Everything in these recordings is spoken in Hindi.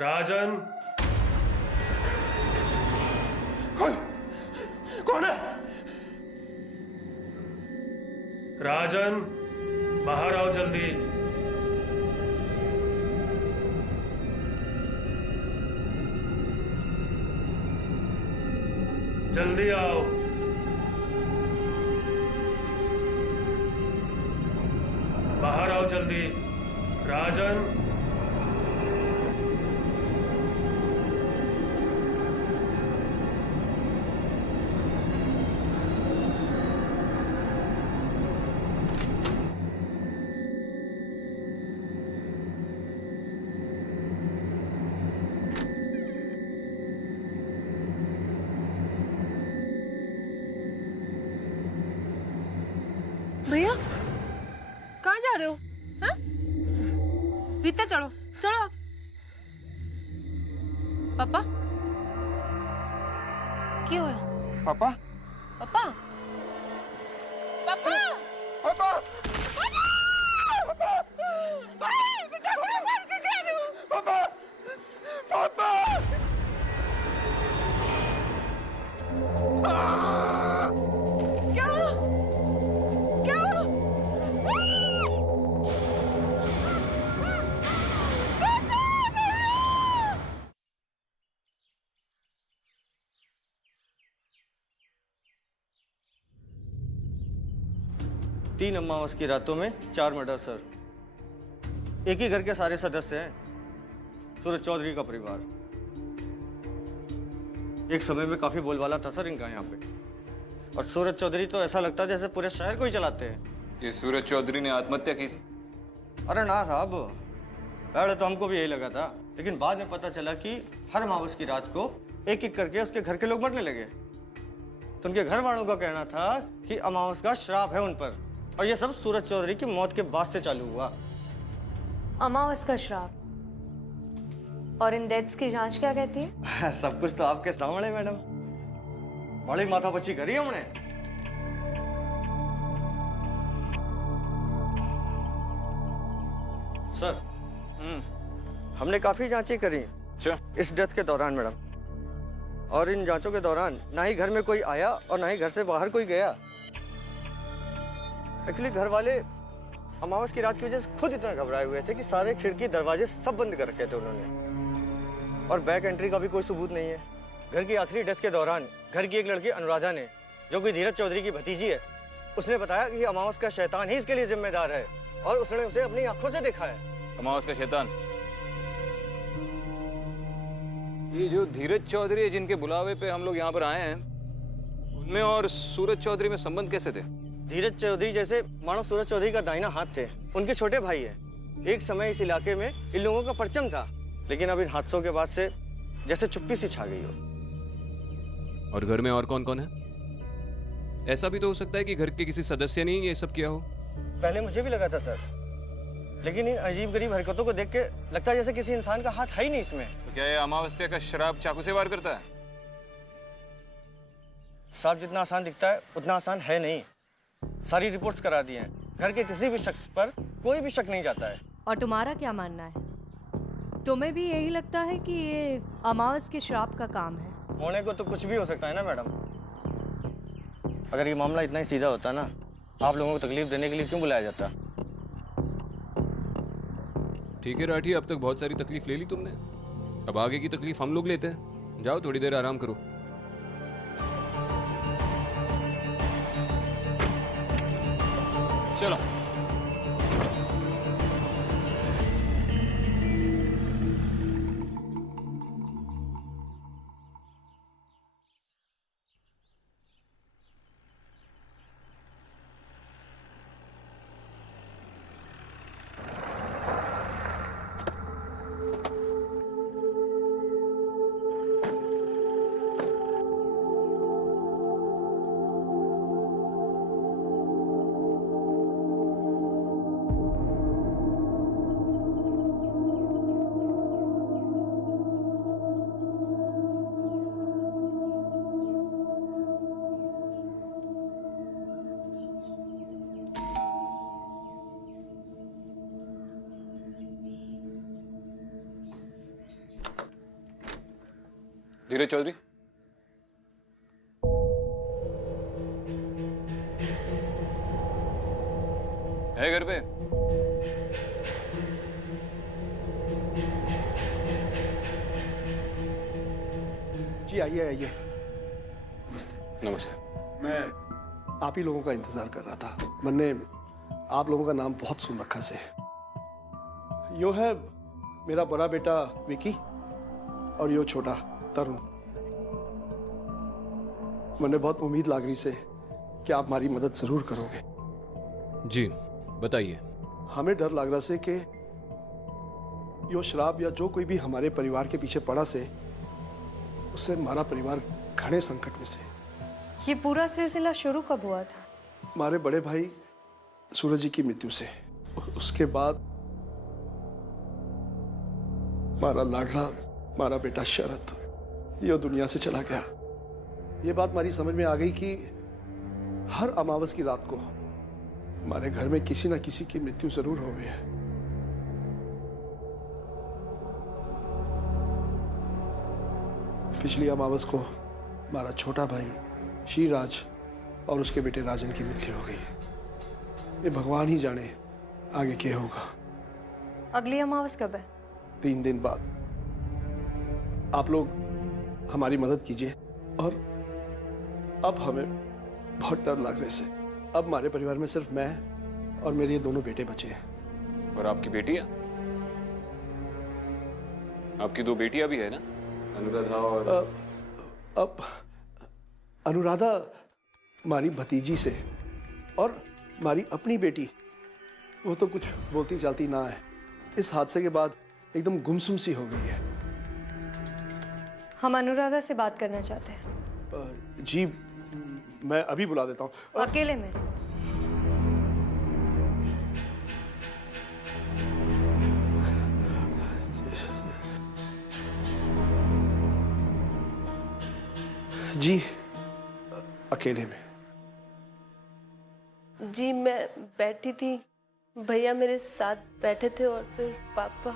राजन। कौन कौन है? राजन, बाहर आओ जल्दी। जल्दी आओ। बाहर आओ जल्दी। राजन। भैया कहाँ जा रहे हो? हाँ? भीतर चलो चलो। पापा क्या हुआ? पापा पापा पापा पापा बेटा मार के दे रहे हो। पापा पापा क्या क्या? 3 अमावस की रातों में 4 मर्डर सर। एक ही घर के सारे सदस्य हैं, सूरज चौधरी का परिवार। एक समय में काफी बोलबाला था सर इनका यहाँ पे। और सूरज चौधरी तो ऐसा लगता है जैसे पूरे शहर को ही चलाते हैं। ये सूरज चौधरी ने आत्महत्या की थी? अरे ना साहब, पहले तो हमको भी यही लगा था, लेकिन बाद में पता चला कि हर अमावस की रात को एक एक करके उसके घर के लोग मरने लगे। तो उनके घर वालों का कहना था कि अमावस का श्राप है उन पर, और ये सब सूरज चौधरी की मौत के बाद से चालू हुआ। अमावस का श्राप और इन डेथ्स की जांच क्या कहती है? सब कुछ तो आपके सामने है मैडम, बड़ी माथापच्ची करी हमने। सर हमने काफी जांचें करी इस डेथ के दौरान मैडम, और इन जांचों के दौरान ना ही घर में कोई आया और ना ही घर से बाहर कोई गया। एक्चुअली घर वाले अमावस की रात की वजह से खुद इतना घबराए हुए थे कि सारे खिड़की दरवाजे सब बंद कर रखे थे उन्होंने, और बैक एंट्री का भी कोई सबूत नहीं है। घर की आखिरी डेथ के दौरान घर की एक लड़की अनुराधा ने, जो कि धीरज चौधरी की भतीजी है, उसने बताया कि अमावस का शैतान ही इसके लिए जिम्मेदार है, और उसने उसे अपनी आंखों से देखा है। अमावस का शैतान? ये जो धीरज चौधरी है जिनके बुलावे पे हम लोग यहाँ पर आए हैं, उनमें और सूरज चौधरी में संबंध कैसे थे? धीरज चौधरी जैसे मानो सूरज चौधरी का दाहिना हाथ थे, उनके छोटे भाई हैं। एक समय इस इलाके में इन लोगों का परचम था, लेकिन अब इन हादसों के बाद से जैसे चुप्पी सी छा गई हो। और घर में और कौन कौन है? ऐसा भी तो हो सकता है कि घर के किसी सदस्य ने ये सब किया हो। पहले मुझे भी लगा था सर, लेकिन इन अजीब गरीब हरकतों को देख के लगता है जैसे किसी इंसान का हाथ है ही नहीं इसमें। तो क्या ये अमावस्या का श्राप चाकू से वार करता है? साहब जितना आसान दिखता है उतना आसान है नहीं। सारी रिपोर्ट्स करा दी हैं, घर के किसी भी शख्स पर कोई भी शक नहीं जाता है। और तुम्हारा क्या मानना है? तुम्हें भी यही लगता है कि ये अमावस के श्राप का काम है? होने को तो कुछ भी हो सकता है ना मैडम। अगर ये मामला इतना ही सीधा होता ना, आप लोगों को तकलीफ देने के लिए क्यों बुलाया जाता? ठीक है राठी, अब तक बहुत सारी तकलीफ ले ली तुमने, अब आगे की तकलीफ हम लोग लेते हैं। जाओ थोड़ी देर आराम करो। चलो। धीरज चौधरी, है घर पे? जी आइए आइए। नमस्ते। मैं आप ही लोगों का इंतजार कर रहा था। मैंने आप लोगों का नाम बहुत सुन रखा से। यो है मेरा बड़ा बेटा विकी और यो छोटा तरुण। मैंने बहुत उम्मीद लाग रही से कि आप हमारी मदद जरूर करोगे। जी बताइए। हमें डर लग रहा से कि यो शराब या जो कोई भी हमारे परिवार के पीछे पड़ा से उससे हमारा परिवार घने संकट में से। ये पूरा सिलसिला शुरू कब हुआ था? हमारे बड़े भाई सूरज जी की मृत्यु से। उसके बाद हमारा लाडला हमारा बेटा शरद ये दुनिया से चला गया। ये बात हमारी समझ में आ गई कि हर अमावस की रात को हमारे घर में किसी ना किसी की मृत्यु जरूर हो गई है। पिछली अमावस को हमारा छोटा भाई श्रीराज और उसके बेटे राजन की मृत्यु हो गई। ये भगवान ही जाने आगे क्या होगा। अगली अमावस कब है? 3 दिन बाद। आप लोग हमारी मदद कीजिए। और अब हमें बहुत डर लग रहे से। अब हमारे परिवार में सिर्फ मैं और मेरे ये दोनों बेटे बचे हैं। और आपकी बेटियां? आपकी 2 बेटियां भी है ना, अनुराधा और अब अनुराधा हमारी भतीजी से और हमारी अपनी बेटी वो तो कुछ बोलती चालती ना है। इस हादसे के बाद एकदम गुमसुम सी हो गई है। हम अनुराधा से बात करना चाहते हैं। जी मैं अभी बुला देता हूँ। अकेले में? जी अकेले में। जी मैं बैठी थी, भैया मेरे साथ बैठे थे और फिर पापा।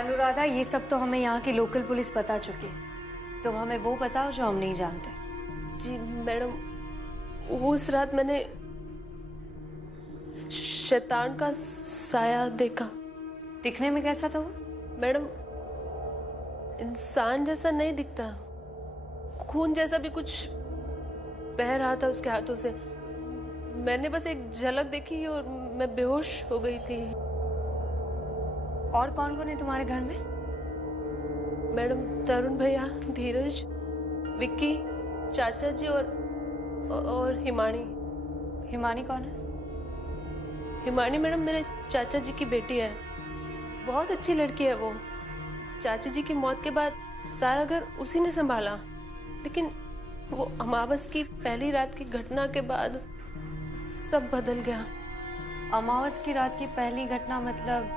अनुराधा ये सब तो हमें यहाँ की लोकल पुलिस बता चुकी है। तुम हमें वो बताओ जो हम नहीं जानते। जी मैडम, उस रात मैंने शैतान का साया देखा। दिखने में कैसा था वो? मैडम इंसान जैसा नहीं दिखता, खून जैसा भी कुछ बह रहा था उसके हाथों से। मैंने बस एक झलक देखी और मैं बेहोश हो गई थी। और कौन कौन है तुम्हारे घर में? मैडम तरुण भैया, धीरज, विक्की, चाचा जी और हिमानी। हिमानी कौन है? हिमानी मैडम मेरे चाचा जी की बेटी है। बहुत अच्छी लड़की है वो। चाचा जी की मौत के बाद सारा घर उसी ने संभाला, लेकिन वो अमावस की पहली रात की घटना के बाद सब बदल गया। अमावस की रात की पहली घटना मतलब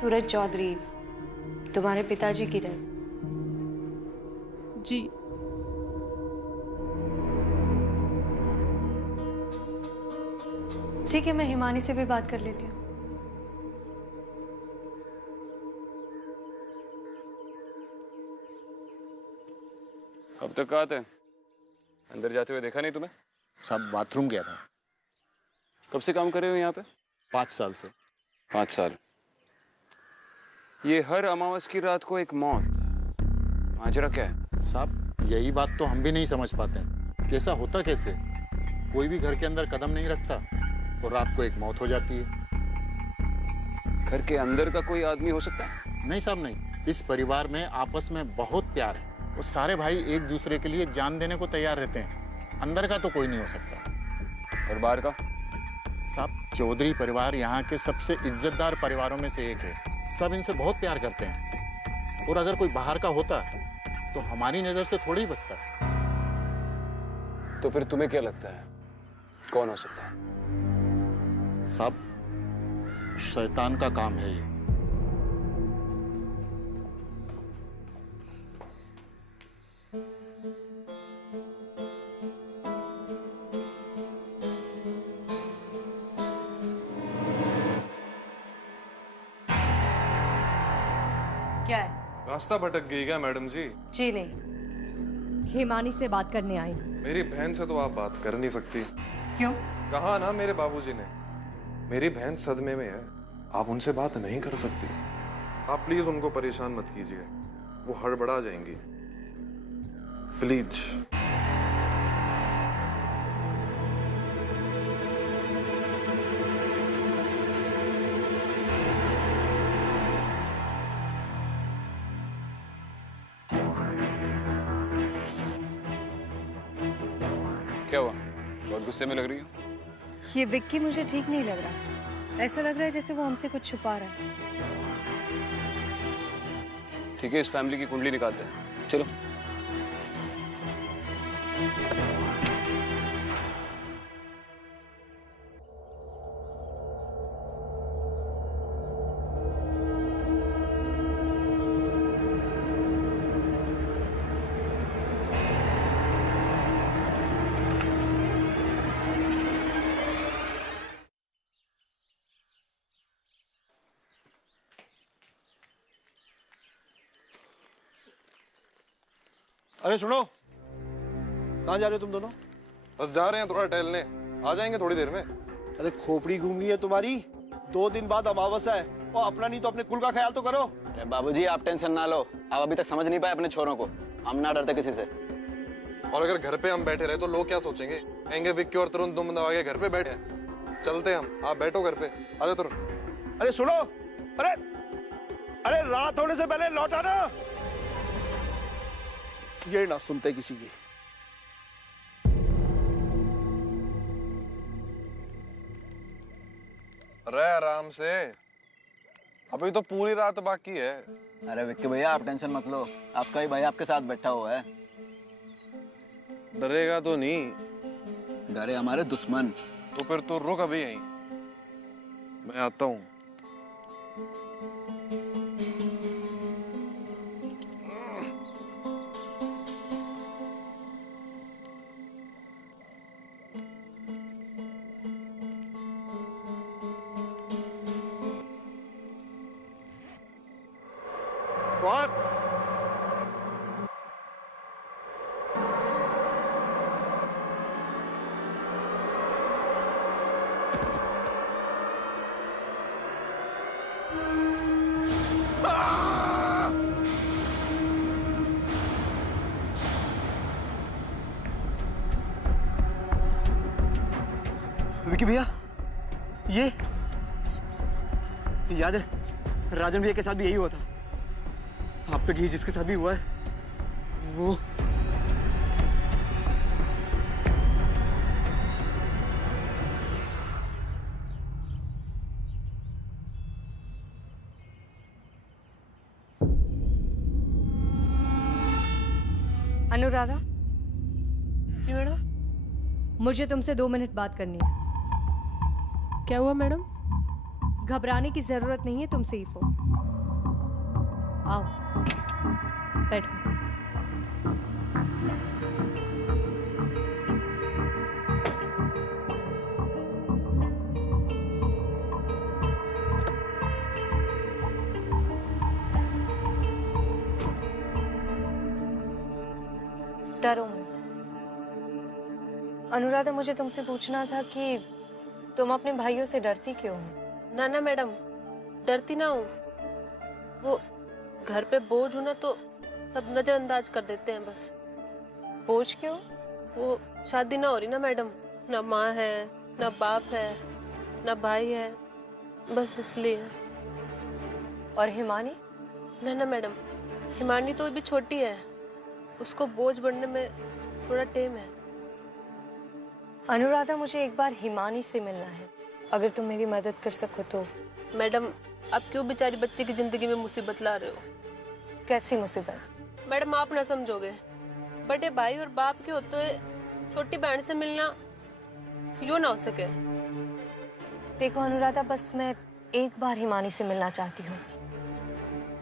सूरज चौधरी तुम्हारे पिताजी की डेथ? जी ठीक है, मैं हिमानी से भी बात कर लेती हूँ। अब तक कहाँ थे? अंदर जाते हुए देखा नहीं तुम्हें? सब बाथरूम गया था। कब से काम कर रहे हो यहाँ पे? 5 साल से। 5 साल। ये हर अमावस की रात को एक मौत, माजरा क्या है? साहब यही बात तो हम भी नहीं समझ पाते हैं। कैसा होता कैसे? कोई भी घर के अंदर कदम नहीं रखता और रात को एक मौत हो जाती है। घर के अंदर का कोई आदमी हो सकता है? नहीं साहब नहीं। इस परिवार में आपस में बहुत प्यार है और सारे भाई एक दूसरे के लिए जान देने को तैयार रहते हैं। अंदर का तो कोई नहीं हो सकता। और बाहर का? साहब चौधरी परिवार यहाँ के सबसे इज्जतदार परिवारों में से एक है। सब इनसे बहुत प्यार करते हैं और अगर कोई बाहर का होता तो हमारी नजर से थोड़ी ही बचता। तो फिर तुम्हें क्या लगता है कौन हो सकता है? साहब शैतान का काम है ये। क्या है? रास्ता भटक गई क्या मैडम जी? जी नहीं, हिमानी से बात करने आई हूँ। मेरी बहन से तो आप बात कर नहीं सकती। क्यों? कहा ना मेरे बाबूजी ने, मेरी बहन सदमे में है, आप उनसे बात नहीं कर सकती। आप प्लीज उनको परेशान मत कीजिए, वो हड़बड़ा जाएंगी, प्लीज। क्या हुआ, बहुत गुस्से में लग रही हो? ये विक्की मुझे ठीक नहीं लग रहा। ऐसा लग रहा है जैसे वो हमसे कुछ छुपा रहा है। ठीक है, इस फैमिली की कुंडली निकालते हैं, चलो। अरे सुनो, कहाँ जा रहे हो तुम दोनों? बस जा रहे हैं थोड़ा टहलने, आ जाएंगे थोड़ी देर में। अरे खोपड़ी घूम गई है तुम्हारी। 2 दिन बाद अमावस्या है, और अपना नहीं तो अपने कुल का ख्याल तो करो। अरे बाबूजी आप टेंशन ना लो, आप अभी तक समझ नहीं पाए अपने छोरों को। हम ना डरते किसी से। और अगर घर पे हम बैठे रहे तो लोग क्या सोचेंगे? कहेंगे विक्की और तरुण दुम दबा के घर पे बैठे हैं। चलते हम, आप बैठो घर पे, आ जाओ तरुण। अरे सुनो, अरे अरे रात होने से पहले लौट आना। ये ना सुनते किसी की। रह आराम से, अभी तो पूरी रात बाकी है। अरे विक्की भैया आप टेंशन मत लो, आपका ही भाई आपके साथ बैठा हुआ है। डरेगा तो नहीं? डरे हमारे दुश्मन। तो फिर तो रुक अभी यहीं, मैं आता हूँ। कौन? विक्की भैया, ये याद है राजन भैया के साथ भी यही हुआ था। अब तक ये जिसके साथ भी हुआ है वो अनुराधा। जी मैडम। मुझे तुमसे 2 मिनट बात करनी है। क्या हुआ मैडम? घबराने की जरूरत नहीं है, तुम सेफ हो। आओ बैठो। डरो मत। अनुराधा, मुझे तुमसे पूछना था कि तुम अपने भाइयों से डरती क्यों हो? ना ना मैडम, डरती ना हूँ। वो घर पे बोझ हूँ ना, तो सब नजरअंदाज कर देते हैं बस। बोझ क्यों? वो शादी ना हो रही ना मैडम, ना माँ है, ना बाप है, ना भाई है, बस इसलिए। और हिमानी? ना ना मैडम, हिमानी तो अभी छोटी है, उसको बोझ बढ़ने में थोड़ा टाइम है। अनुराधा, मुझे एक बार हिमानी से मिलना है, अगर तुम मेरी मदद कर सको तो। मैडम, आप क्यों बेचारी बच्ची की जिंदगी में मुसीबत ला रहे हो? कैसी मुसीबत? मैडम, आप ना समझोगे। बड़े भाई और बाप के होते हुए छोटी बहन से मिलना यूं ना हो सके। देखो अनुराधा, बस मैं एक बार हिमानी से मिलना चाहती हूँ।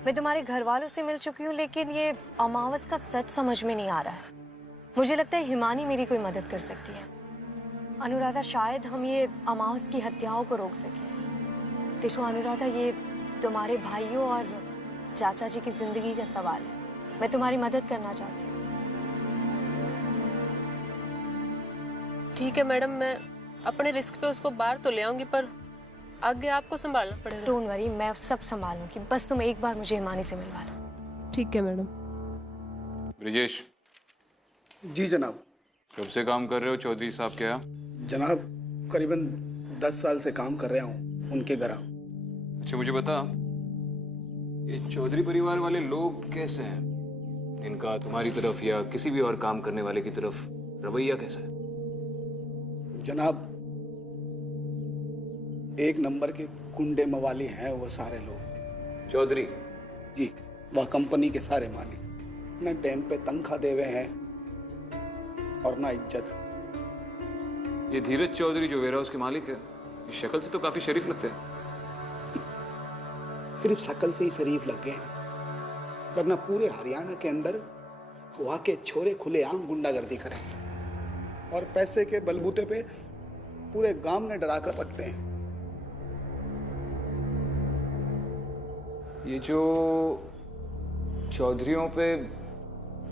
मैं तुम्हारे घर वालों से मिल चुकी हूँ, लेकिन ये अमावस का सच समझ में नहीं आ रहा है। मुझे लगता है हिमानी मेरी कोई मदद कर सकती है। अनुराधा, शायद हम ये अमावस की हत्याओं को रोक सकें। देखो अनुराधा, ये तुम्हारे भाइयों और चाचा जी की जिंदगी का सवाल है। मैं तुम्हारी मदद करना चाहती हूँ। ठीक है मैडम, मैं अपने रिस्क पे उसको बाहर तो ले आऊंगी, पर आगे आपको संभालना पड़ेगा। डोंट वरी, मैं सब संभालूंगी, बस तुम एक बार मुझे हिमानी से मिलवा लो। ठीक है मैडम। ब्रिजेश, जी जनाब। कब से काम कर रहे हो चौधरी साहब के यहाँ? जनाब करीबन 10 साल से काम कर रहा हूँ उनके घर। अच्छा मुझे बता, ये चौधरी परिवार वाले लोग कैसे हैं? इनका तुम्हारी तरफ या किसी भी और काम करने वाले की तरफ रवैया कैसा है? जनाब एक नंबर के कुंडे मवाली हैं वो सारे लोग। चौधरी जी, वह कंपनी के सारे मालिक। न टाइम पे तनख्वाह देवे हैं और ना इज्जत। ये धीरज चौधरी जो वेयर हाउस के मालिक है, इस शक्ल से तो काफी शरीफ लगते हैं। सिर्फ शक्ल से ही शरीफ लग गए हैं, वरना पूरे हरियाणा के अंदर वहां के छोरे खुलेआम गुंडागर्दी करें और पैसे के बलबूते पे पूरे गांव ने डरा कर रखते हैं। ये जो चौधरियों पे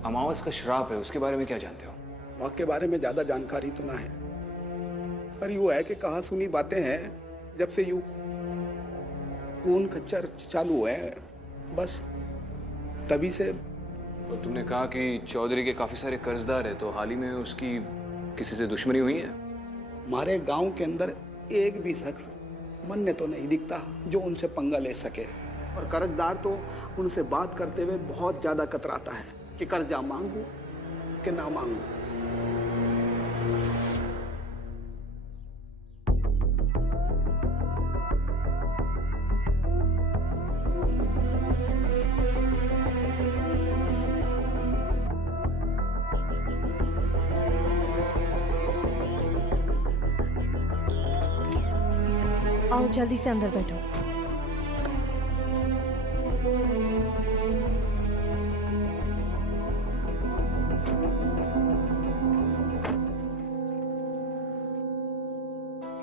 अमावस का श्राप है, उसके बारे में क्या जानते हो? वहां के बारे में ज्यादा जानकारी तो ना है, पर यूं है कि कहा सुनी बातें हैं। जब से यूं खून खच्चर चालू हुआ है, बस तभी से। और तुमने कहा कि चौधरी के काफी सारे कर्जदार है, तो हाल ही में उसकी किसी से दुश्मनी हुई है? हमारे गांव के अंदर एक भी शख्स मन ने तो नहीं दिखता जो उनसे पंगा ले सके, और कर्जदार तो उनसे बात करते हुए बहुत ज्यादा कतराता है कि कर्जा मांगू कि ना मांगू। आओ जल्दी से अंदर बैठो।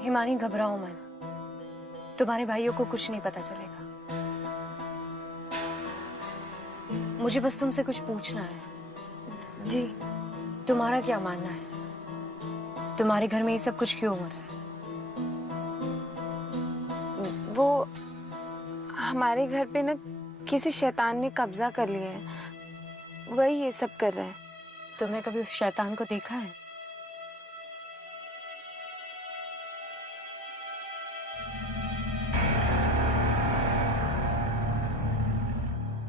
हिमानी घबराओ मत, तुम्हारे भाइयों को कुछ नहीं पता चलेगा। मुझे बस तुमसे कुछ पूछना है। जी, तुम्हारा क्या मानना है? तुम्हारे घर में ये सब कुछ क्यों हो रहा है? वो हमारे घर पे ना किसी शैतान ने कब्जा कर लिया है, वही ये सब कर रहा है। तुमने कभी उस शैतान को देखा है?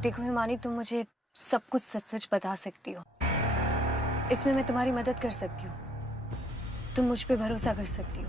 देखो हिमानी, तुम मुझे सब कुछ सच सच बता सकती हो। इसमें मैं तुम्हारी मदद कर सकती हूँ। तुम मुझ पे भरोसा कर सकती हो।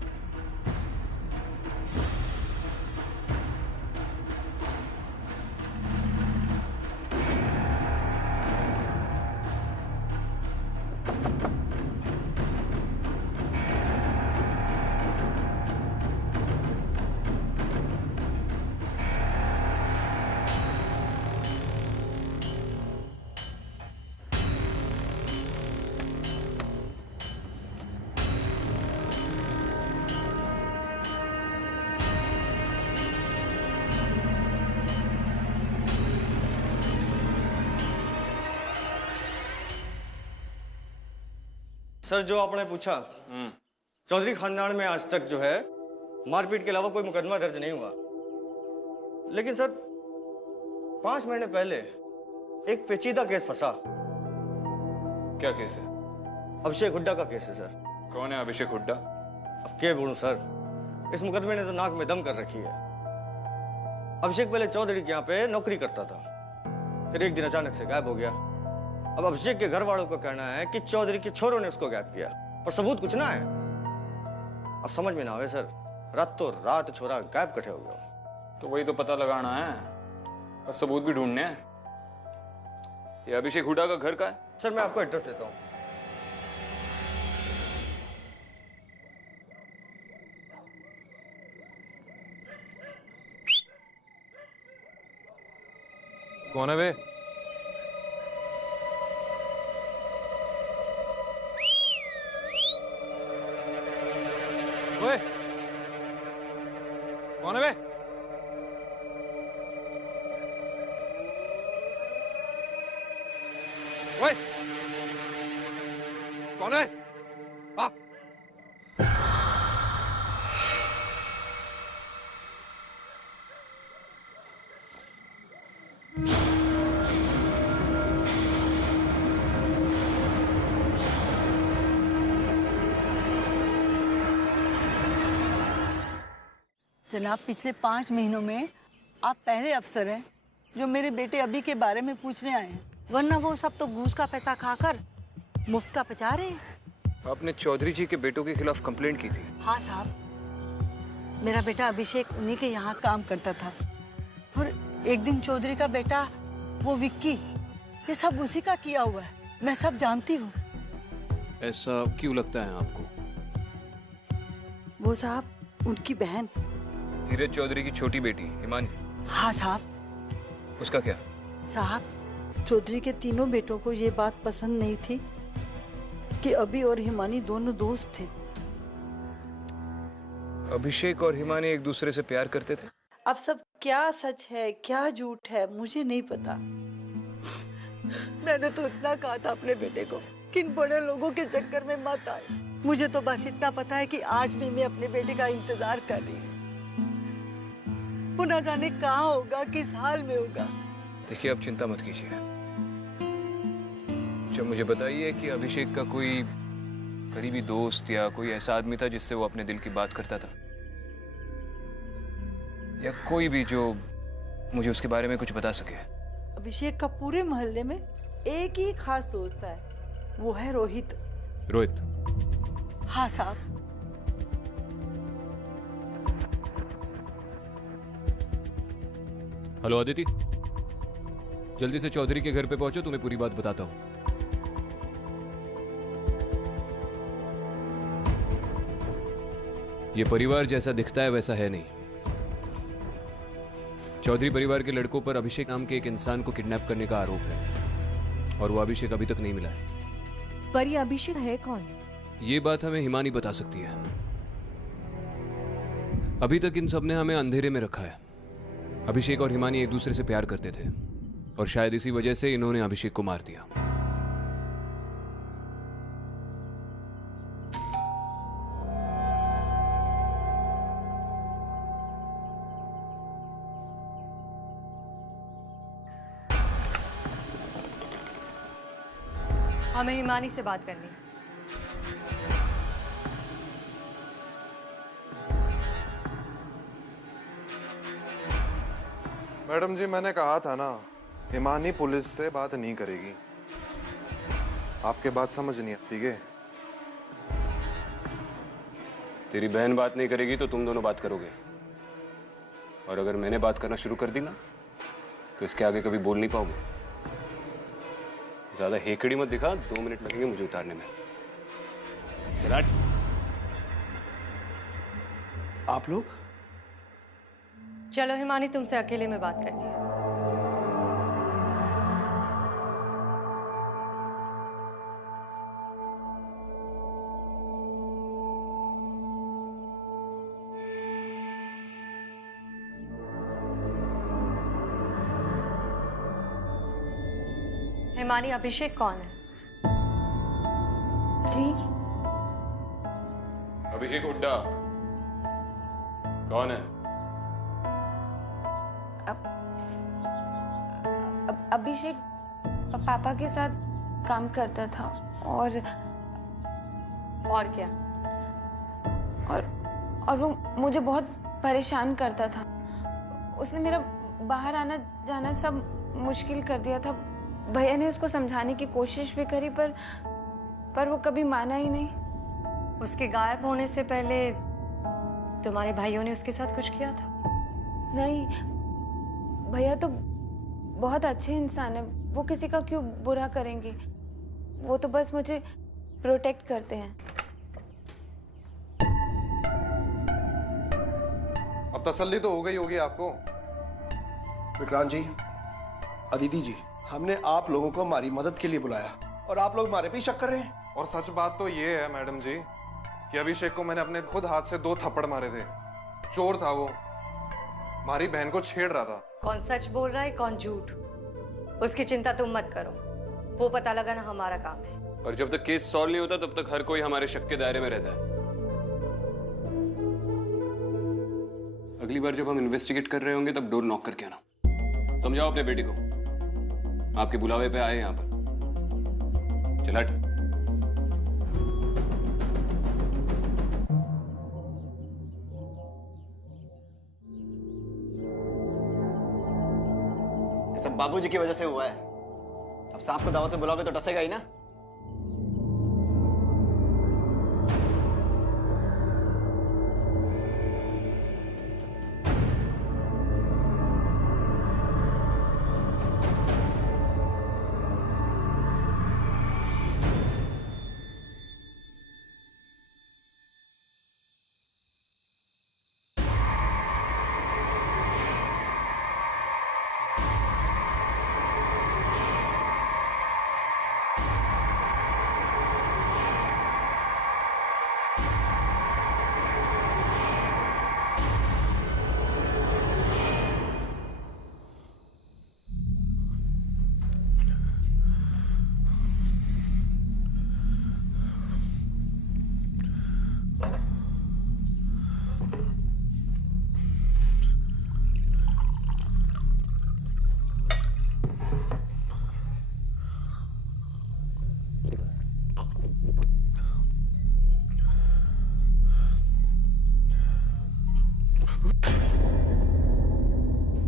सर, जो आपने पूछा, चौधरी खानदान में आज तक जो है मारपीट के अलावा कोई मुकदमा दर्ज नहीं हुआ। लेकिन सर 5 महीने पहले एक पेचीदा केस फंसा। क्या केस है? अभिषेक हुड्डा का केस है सर। कौन है अभिषेक हुड्डा? अब क्या बोलूं सर, इस मुकदमे ने तो नाक में दम कर रखी है। अभिषेक पहले चौधरी के यहाँ पे नौकरी करता था, फिर एक दिन अचानक से गायब हो गया। अब अभिषेक के घर वालों का कहना है कि चौधरी के छोरों ने उसको गायब किया, पर सबूत कुछ ना है। अब समझ में ना आवे सर, रातों रात छोरा गायब कटे हो गया। तो वही तो पता लगाना है और सबूत भी ढूंढने हैं। ये अभिषेक हुड्डा का घर का है? सर मैं आपको एड्रेस देता हूँ। कौन है वे? ओए, कौन है बे? ओए, कौन है? आ! जनाब, पिछले 5 महीनों में आप पहले अफसर हैं जो मेरे बेटे अभी के बारे में पूछने आए हैं, वरना वो सब तो घूस का पैसा खाकर मुफ्त का पचा रहे हैं। आपने चौधरी जी के बेटों के खिलाफ कंप्लेंट की थी? हाँ साहब, मेरा बेटा अभिषेक उन्हीं के यहाँ काम करता था और एक दिन चौधरी का बेटा वो विक्की, ये सब उसी का किया हुआ है, मैं सब जानती हूँ। ऐसा क्यों लगता है आपको? वो साहब उनकी बहन धीरज चौधरी की छोटी बेटी हिमानी। हाँ साहब। उसका क्या? साहब, चौधरी के तीनों बेटों को ये बात पसंद नहीं थी कि अभी और हिमानी दोनों दोस्त थे। अभिषेक और हिमानी एक दूसरे से प्यार करते थे? अब सब क्या सच है क्या झूठ है मुझे नहीं पता। मैंने तो इतना कहा था अपने बेटे को कि इन बड़े लोगों के चक्कर में मत आए। मुझे तो बस इतना पता है कि आज भी मैं अपने बेटे का इंतजार कर रही हूँ। वो ना जाने कहाँ होगा, किस हाल में होगा। देखिए, आप चिंता मत कीजिए। जब मुझे बताइए कि अभिषेक का कोई करीबी दोस्त या कोई ऐसा आदमी था जिससे वो अपने दिल की बात करता था, या कोई भी जो मुझे उसके बारे में कुछ बता सके। अभिषेक का पूरे मोहल्ले में एक ही खास दोस्त है, वो है रोहित। रोहित? हाँ साहब। हेलो अदिति, जल्दी से चौधरी के घर पे पहुंचो, तुम्हें पूरी बात बताता हूं। ये परिवार जैसा दिखता है वैसा है नहीं। चौधरी परिवार के लड़कों पर अभिषेक नाम के एक इंसान को किडनैप करने का आरोप है और वो अभिषेक अभी तक नहीं मिला है। पर ये अभिषेक है कौन? ये बात हमें हिमानी बता सकती है। अभी तक इन सब ने हमें अंधेरे में रखा है। अभिषेक और हिमानी एक दूसरे से प्यार करते थे और शायद इसी वजह से इन्होंने अभिषेक को मार दिया। हमें हिमानी से बात करनी। मैडम जी, मैंने कहा था ना, हिमानी पुलिस से बात नहीं करेगी। आपके बात समझ नहीं आती है? तेरी बहन बात नहीं करेगी तो तुम दोनों बात करोगे, और अगर मैंने बात करना शुरू कर दी ना तो इसके आगे कभी बोल नहीं पाओगे। ज्यादा हेकड़ी मत दिखा, 2 मिनट लगेंगे मुझे उतारने में। विराट, आप लोग? चलो हिमानी, तुमसे अकेले में बात करनी है। हिमानी, अभिषेक कौन है? जी? अभिषेक हुड्डा कौन है? अभिषेक पापा के साथ काम करता था और क्या? और वो मुझे बहुत परेशान करता था। उसने मेरा बाहर आना जाना सब मुश्किल कर दिया था। भैया ने उसको समझाने की कोशिश भी करी पर वो कभी माना ही नहीं। उसके गायब होने से पहले तुम्हारे भाइयों ने उसके साथ कुछ किया था? नहीं, भैया तो बहुत अच्छे इंसान है, वो किसी का क्यों बुरा करेंगे। वो तो बस मुझे प्रोटेक्ट करते हैं। अब तसल्ली तो हो गई होगी आपको। विक्रांत जी, अदिति जी, हमने आप लोगों को हमारी मदद के लिए बुलाया और आप लोग हमारे पे शक कर रहे हैं। और सच बात तो ये है मैडम जी कि अभिषेक को मैंने अपने खुद हाथ से 2 थप्पड़ मारे थे। चोर था वो, हमारी बहन को छेड़ रहा था। कौन सच बोल रहा है कौन झूठ, उसकी चिंता तुम मत करो। वो पता लगाना हमारा काम है। और जब तक केस सॉल्व नहीं होता तब तक हर कोई हमारे शक के दायरे में रहता है। अगली बार जब हम इन्वेस्टिगेट कर रहे होंगे तब डोर नॉक करके आना। समझाओ अपने बेटी को, आपके बुलावे पे आए यहां पर। चल हट। ये सब बाबूजी की वजह से हुआ है। अब सांप को दावत में बुलाओगे तो डसेगा ही ना।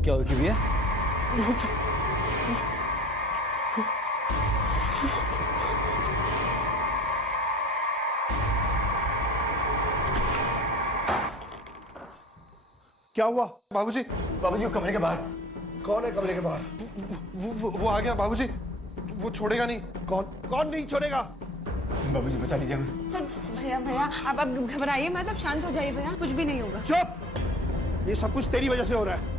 क्या हो भैया? क्या हुआ? बाबूजी, बाबूजी वो कमरे के बाहर। कौन है कमरे के बाहर? वो आ गया बाबूजी। वो छोड़ेगा नहीं। कौन नहीं छोड़ेगा? बाबूजी बचा लीजिए हमें। भैया भैया आप घबराइए मत, अब शांत हो जाइए भैया, कुछ भी नहीं होगा। चुप! ये सब कुछ तेरी वजह से हो रहा है।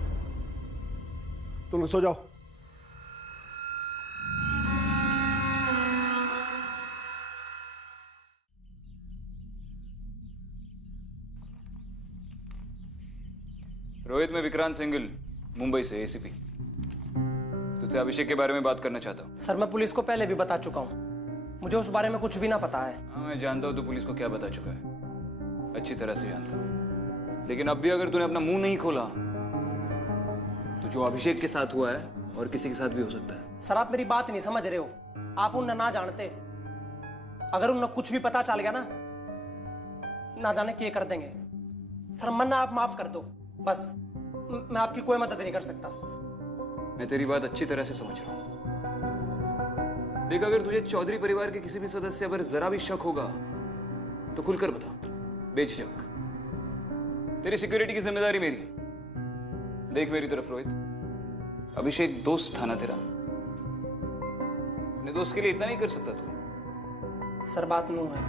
तुम लोग सो जाओ। रोहित, मैं विक्रांत सिंघल, मुंबई से एसीपी। तुझसे अभिषेक के बारे में बात करना चाहता हूँ। सर मैं पुलिस को पहले भी बता चुका हूँ, मुझे उस बारे में कुछ भी ना पता है। हाँ मैं जानता हूँ तू पुलिस को क्या बता चुका है, अच्छी तरह से जानता हूँ। लेकिन अब भी अगर तूने अपना मुंह नहीं खोला तो जो अभिषेक के साथ हुआ है और किसी के साथ भी हो सकता है। सर आप मेरी बात नहीं समझ रहे हो, आप उन्हें ना जानते। अगर उन्हें कुछ भी पता चल गया ना जाने क्या कर देंगे। सर मन्ना आप माफ कर दो, बस मैं आपकी कोई मदद नहीं कर सकता। मैं तेरी बात अच्छी तरह से समझ रहा हूँ। देख, अगर तुझे चौधरी परिवार के किसी भी सदस्य पर जरा भी शक होगा तो खुलकर बता, बेझिझक। तेरी सिक्योरिटी की जिम्मेदारी मेरी है। देख मेरी तरफ रोहित, अभिषेक दोस्त था ना तेरा, अपने दोस्त के लिए इतना नहीं कर सकता तू? सर बात नू है,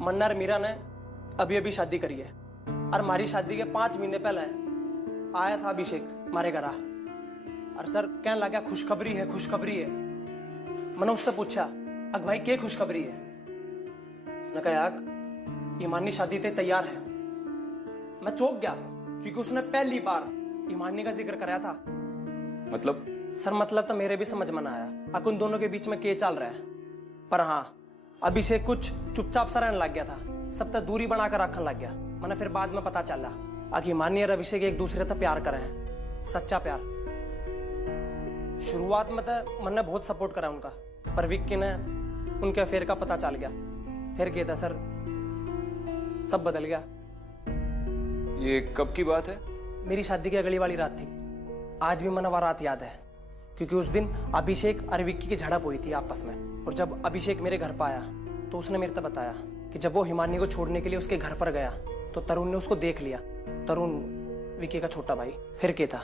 मन्ना और मीरा ने अभी अभी शादी करी है और हमारी शादी के 5 महीने पहले आया था अभिषेक हमारे घर। और सर कहने लगा खुशखबरी है, खुशखबरी है। मैंने उससे पूछा अग भाई क्या खुशखबरी है? उसने कहा यार ईमानी शादी ते तैयार है। मैं चौंक गया क्योंकि उसने पहली बार ईमानी का जिक्र कराया था। मतलब? सर मतलब तो मेरे भी समझ में ना आया अब उन दोनों के बीच में क्या चल रहा है। पर हाँ अभिषेक कुछ चुपचाप सा रहने लग गया था, सब तक दूरी बनाकर रखने लग गया। मैंने फिर बाद में पता चला कि ईमानी और अभिषेक एक दूसरे से प्यार कर रहे हैं, सच्चा प्यार। शुरुआत में तो मैंने बहुत सपोर्ट करा उनका, पर विक्की ने उनके अफेयर का पता चल गया, फिर क्या था सर सब बदल गया। ये कब की बात है? मेरी शादी की अगली वाली रात थी। आज भी मैंने वो रात याद है क्योंकि उस दिन अभिषेक और विक्की की झड़प हुई थी आपस में। और जब अभिषेक मेरे घर पर आया तो उसने मेरे को बताया कि जब वो हिमानी को छोड़ने के लिए उसके घर पर गया तो तरुण ने उसको देख लिया। तरुण विक्की का छोटा भाई। फिर क्या था,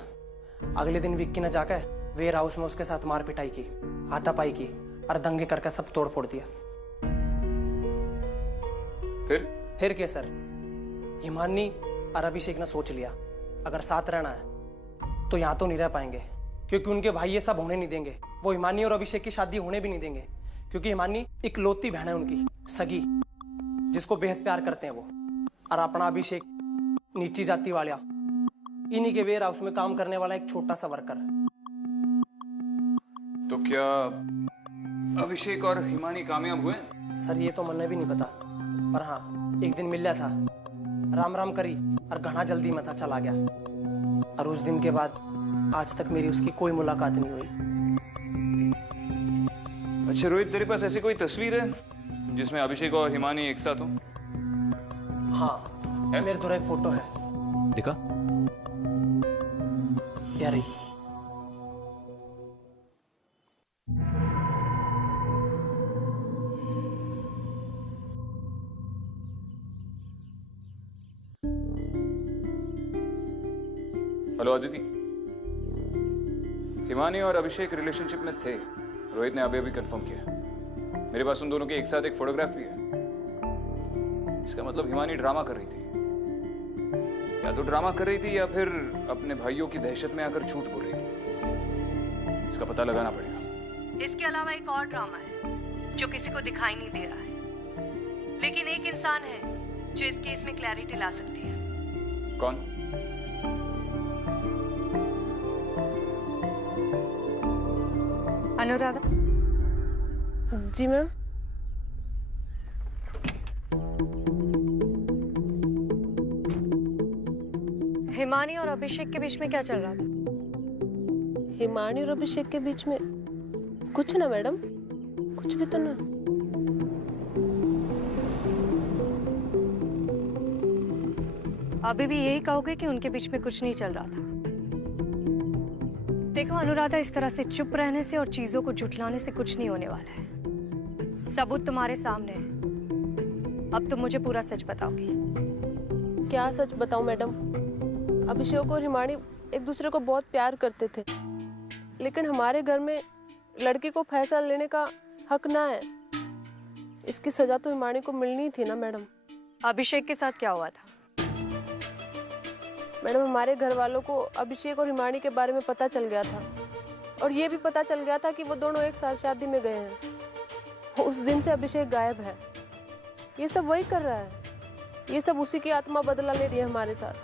अगले दिन विक्की ने जाकर वेयर हाउस में उसके साथ मार पिटाई की, हाथापाई की और दंगे करके सब तोड़ फोड़ दिया। फिर क्या सर, हिमानी और अभिषेक ने सोच लिया अगर साथ रहना है तो यहां तो नहीं रह पाएंगे क्योंकि उनके भाई ये सब होने नहीं देंगे। वो हिमानी और अभिषेक की शादी होने भी नहीं देंगे क्योंकि हिमानी इकलौती बहन है उनकी सगी, जिसको बेहद प्यार करते हैं वो। और अपना अभिषेक नीची जाति वाला, इन्हीं के वेयर हाउस में काम करने वाला एक छोटा सा वर्कर। तो क्या अभिषेक और हिमानी कामयाब हुए? सर ये तो मुझे भी नहीं पता, पर हाँ एक दिन मिल लिया था, राम राम करी और घना जल्दी मैं था चला गया। और उस दिन के बाद आज तक मेरी उसकी कोई मुलाकात नहीं हुई। अच्छा रोहित, तेरे पास ऐसी कोई तस्वीर है जिसमें अभिषेक और हिमानी एक साथ हो? हाँ मेरे तो एक फोटो है। दिखा। यार हेलो अदिति, हिमानी और अभिषेक रिलेशनशिप में थे, रोहित ने अभी कंफर्म किया। मेरे पास उन दोनों की एक साथ एक फोटोग्राफ भी है। इसका मतलब हिमानी ड्रामा कर रही थी, या तो ड्रामा कर रही थी या फिर अपने भाइयों की दहशत में आकर झूठ बोल रही थी। इसका पता लगाना पड़ेगा। इसके अलावा एक और ड्रामा है जो किसी को दिखाई नहीं दे रहा है, लेकिन एक इंसान है जो इस केस में क्लैरिटी ला सकती है। कौन? अनुराधा। जी मैम। हिमानी और अभिषेक के बीच में क्या चल रहा था? हिमानी और अभिषेक के बीच में कुछ ना मैडम, कुछ भी तो ना। अभी भी यही कहोगे कि उनके बीच में कुछ नहीं चल रहा था? देखो अनुराधा, इस तरह से चुप रहने से और चीजों को झुठलाने से कुछ नहीं होने वाला है। सबूत तुम्हारे सामने है। अब तुम मुझे पूरा सच बताओगी। क्या सच बताऊं मैडम? अभिषेक और हिमानी एक दूसरे को बहुत प्यार करते थे, लेकिन हमारे घर में लड़की को फैसला लेने का हक ना है। इसकी सजा तो हिमानी को मिलनी थी ना मैडम। अभिषेक के साथ क्या हुआ था? मैडम हमारे घर वालों को अभिषेक और हिमानी के बारे में पता चल गया था, और ये भी पता चल गया था कि वो दोनों एक साथ शादी में गए हैं। उस दिन से अभिषेक गायब है। ये सब वही कर रहा है, ये सब उसी की आत्मा बदला ले रही है हमारे साथ।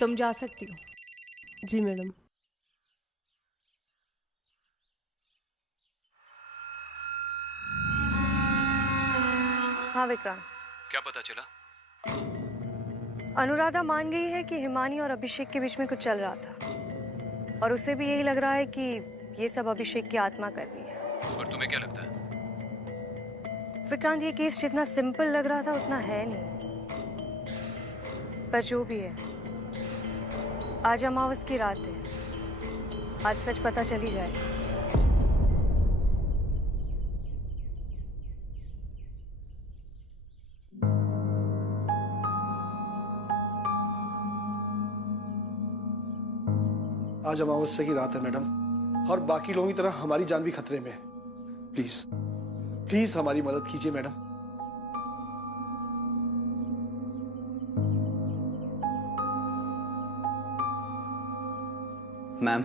तुम जा सकती हो। जी मैडम। हाँ विक्रांत। क्या पता चला? अनुराधा मान गई है कि हिमानी और अभिषेक के बीच में कुछ चल रहा था, और उसे भी यही लग रहा है कि ये सब अभिषेक की आत्मा कर रही है। और तुम्हें क्या लगता है? विक्रांत, ये केस जितना सिंपल लग रहा था उतना है नहीं। पर जो भी है, आज अमावस की रात है। आज सच पता चल ही जाएगा। आज अमावस्या की रात है मैडम, और बाकी लोगों की तरह हमारी जान भी खतरे में है। प्लीज प्लीज हमारी मदद कीजिए मैडम। मैम,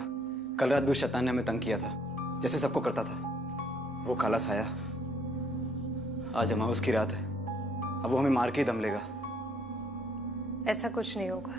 कल रात दुष्ट शैतान ने हमें तंग किया था, जैसे सबको करता था। वो काला साया आज अमावस की रात है। अब वो हमें मार के ही दम लेगा। ऐसा कुछ नहीं होगा।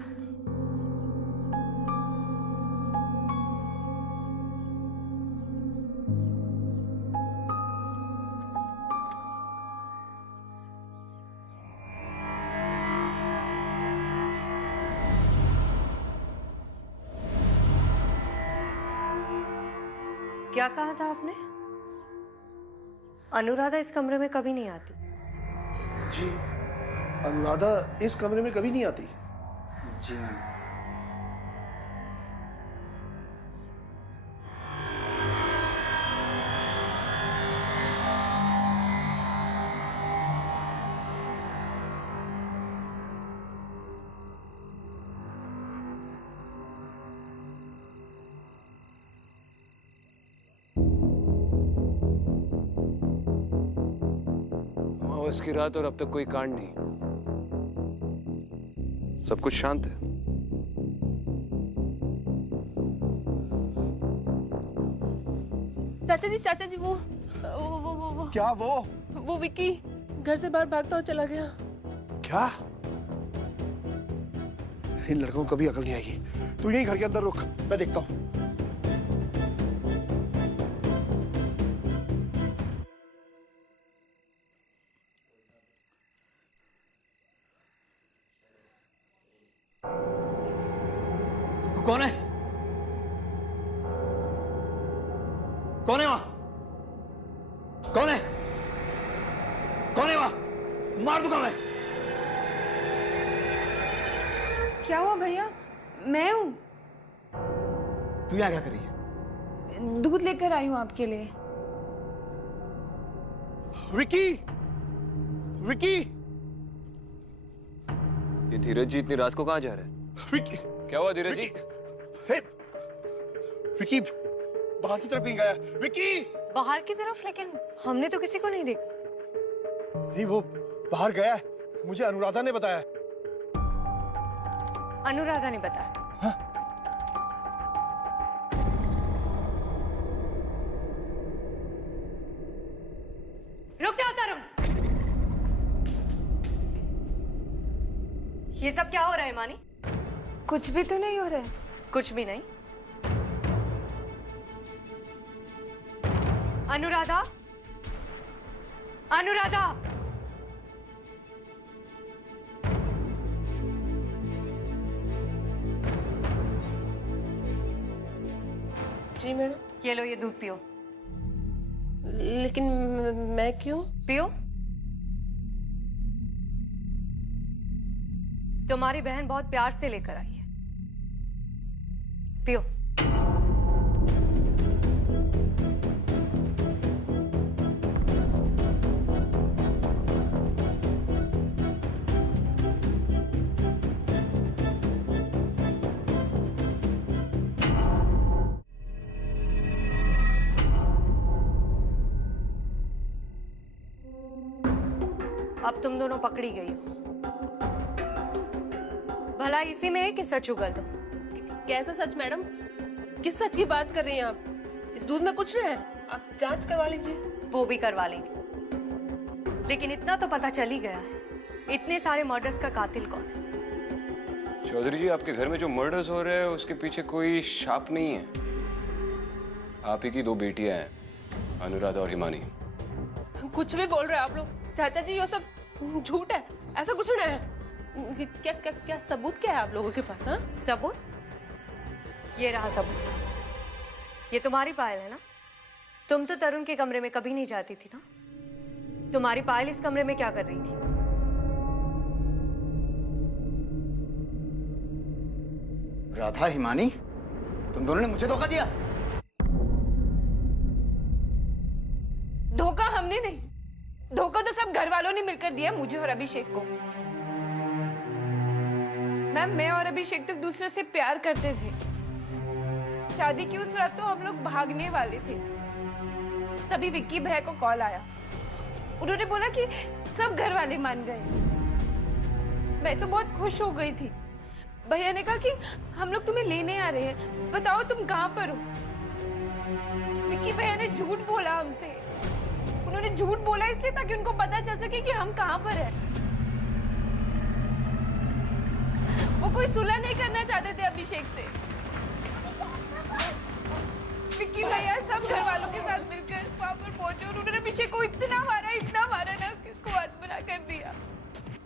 क्या कहा था आपने? अनुराधा इस कमरे में कभी नहीं आती। जी, अनुराधा इस कमरे में कभी नहीं आती। जी मैम। अमावस की रात और अब तक कोई कांड नहीं, सब कुछ शांत है। चाचा जी वो क्या? वो विक्की घर से बाहर भागता हुआ चला गया। क्या? इन लड़कों को कभी अकल नहीं आएगी। तू यहीं घर के अंदर रुक, मैं देखता हूँ। कौन है? कौन है वहां? कौन है? कौन है वहां? मार दूंगा मैं। क्या हुआ भैया? मैं हूं। तू यहाँ क्या कर रही है? दूध लेकर आई हूं आपके लिए। विकी! विकी! ये धीरज जी इतनी रात को कहाँ जा रहे हैं? विकी! क्या हुआ धीरज जी? विकी बाहर की तरफ कहीं गया। विकी! बाहर की तरफ? लेकिन हमने तो किसी को नहीं देखा। नहीं, वो बाहर गया है, मुझे अनुराधा ने बताया। अनुराधा ने बताया? हाँ? रुक जाओ तरुण। ये सब क्या हो रहा है मानी? कुछ भी तो नहीं हो रहा है। कुछ भी नहीं। अनुराधा, अनुराधा! जी मैडम। ये लो, ये दूध पियो। लेकिन मैं क्यों? पियो। तुम्हारी बहन बहुत प्यार से लेकर आई है, पियो। अब तुम दोनों पकड़ी गई हो। भला इसी में है कि सच उगल दो? कैसा सच मैडम? किस सच की बात कर रही हैं आप? इस दूध में कुछ नहीं है, आप जांच करवा लीजिए। वो भी करवा लेंगे, लेकिन इतना तो पता चल ही गया है, इतने सारे मर्डर्स का कातिल कौन है। चौधरी जी, आपके घर में जो मर्डर्स हो रहे हैं उसके पीछे कोई शाप नहीं है। आप ही की दो बेटियां हैं, अनुराधा और हिमानी। कुछ भी बोल रहे हैं आप लोग। चाचा जी, ये सब झूठ है, ऐसा कुछ नहीं है। क्या क्या क्या सबूत क्या है आप लोगों के पास? हाँ, सबूत? ये रहा सबूत। ये तुम्हारी पायल है ना? तुम तो तरुण के कमरे में कभी नहीं जाती थी ना? तुम्हारी पायल इस कमरे में क्या कर रही थी? राधा, हिमानी, तुम दोनों ने मुझे धोखा दिया। धोखा हमने नहीं, धोखा तो सब घर वालों ने मिलकर दिया मुझे और अभिषेक को। मैम, मैं और अभिषेक तो एक दूसरे से प्यार करते थे। शादी की उस रात तो हम लोग भागने वाले थे, तभी विक्की भैया को कॉल आया। उन्होंने बोला कि सब घर वाले मान गए। मैं तो बहुत खुश हो गई थी। भैया ने कहा कि हम लोग तुम्हें लेने आ रहे हैं, बताओ तुम कहाँ पर हो। विक्की भैया ने झूठ बोला हमसे। उन्होंने झूठ बोला इसलिए ताकि उनको पता चल सके कि हम कहाँ पर हैं। वो कोई सुलह नहीं करना चाहते थे अभिषेक से। विक्की भैया सब घर वालों के साथ मिलकर वहां पर पहुंचे और उन्होंने अभिषेक को इतना मारा ना कि उसको आत्महत्या कर दिया।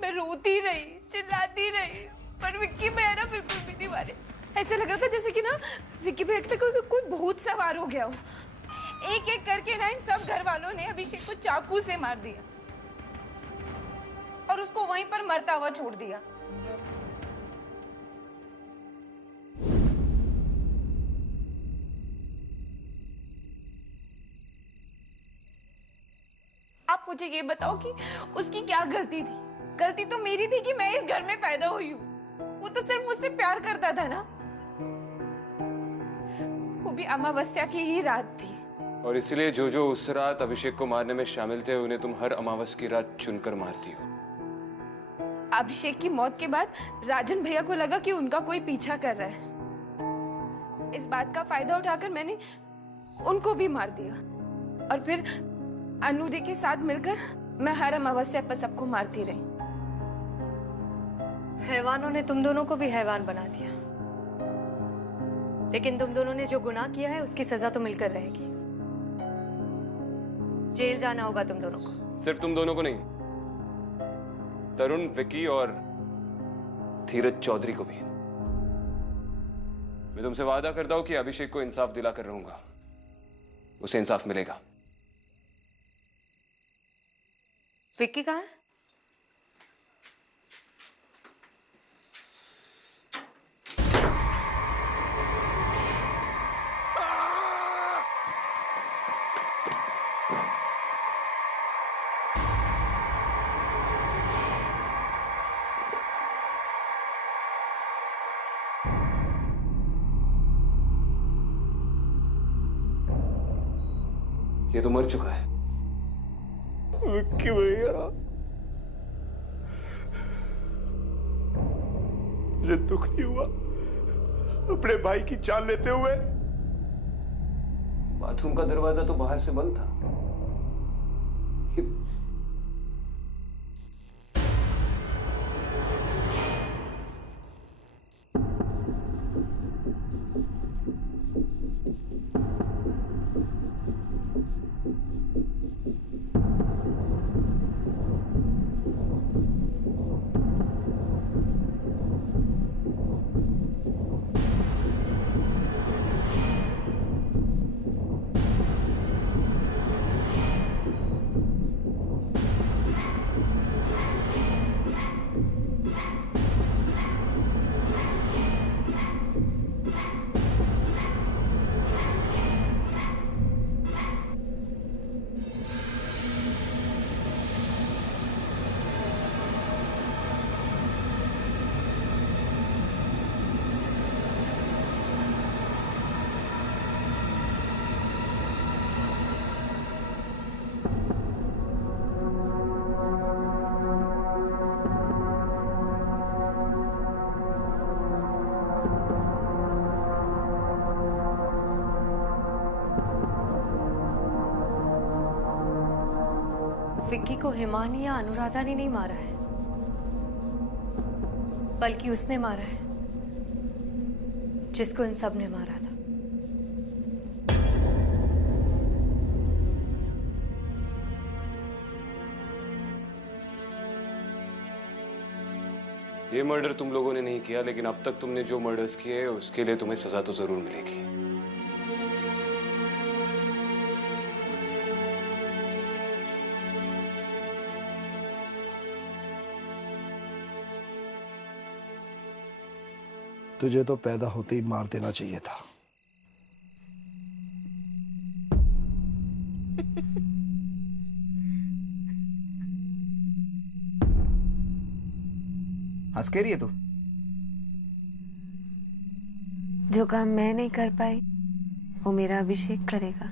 मैं रोती रही, चिल्लाती रही, पर विक्की भैया ना बिल्कुल भी नहीं मारे। ऐसा लग रहा था जैसे कि ना विक्की भैया पे कोई भूत सवार हो गया हो। एक एक करके ना इन सब घर वालों ने अभिषेक को चाकू से मार दिया और उसको वहीं पर मरता हुआ छोड़ दिया। आप मुझे ये बताओ कि उसकी क्या गलती थी? गलती तो मेरी थी कि मैं इस घर में पैदा हुई हूँ। वो तो सिर्फ मुझसे प्यार करता था ना, वो भी अमावस्या की ही रात थी। और इसलिए जो जो उस रात अभिषेक को मारने में शामिल थे उन्हें तुम हर अमावस की रात चुनकर मारती हो। अभिषेक की मौत के बाद राजन भैया को लगा कि उनका कोई पीछा कर रहा है। इस बात का फायदा उठाकर मैंने उनको भी मार दिया और फिर अनुदी के साथ मिलकर मैं हर अमावस्या पर सबको मारती रही। हैवानों ने तुम दोनों को भी हैवान बना दिया, लेकिन तुम दोनों ने जो गुनाह किया है उसकी सजा तो मिलकर रहेगी। जेल जाना होगा तुम दोनों को। सिर्फ तुम दोनों को नहीं, तरुण, विकी और धीरज चौधरी को भी। मैं तुमसे वादा करता हूं कि अभिषेक को इंसाफ दिलाकर रहूंगा, उसे इंसाफ मिलेगा। विक्की कहाँ है? ये तो मर चुका है। विक्की भैया, मुझे दुख नहीं हुआ अपने भाई की जान लेते हुए। बाथरूम का दरवाजा तो बाहर से बंद था। विक्की को हिमानी या अनुराधा ने नहीं मारा है, बल्कि उसने मारा है जिसको इन सब ने मारा था। ये मर्डर तुम लोगों ने नहीं किया, लेकिन अब तक तुमने जो मर्डर्स किए उसके लिए तुम्हें सजा तो जरूर मिलेगी। तुझे तो पैदा होते ही मार देना चाहिए था। हंस के रही है तू? जो काम मैं नहीं कर पाई वो मेरा अभिषेक करेगा।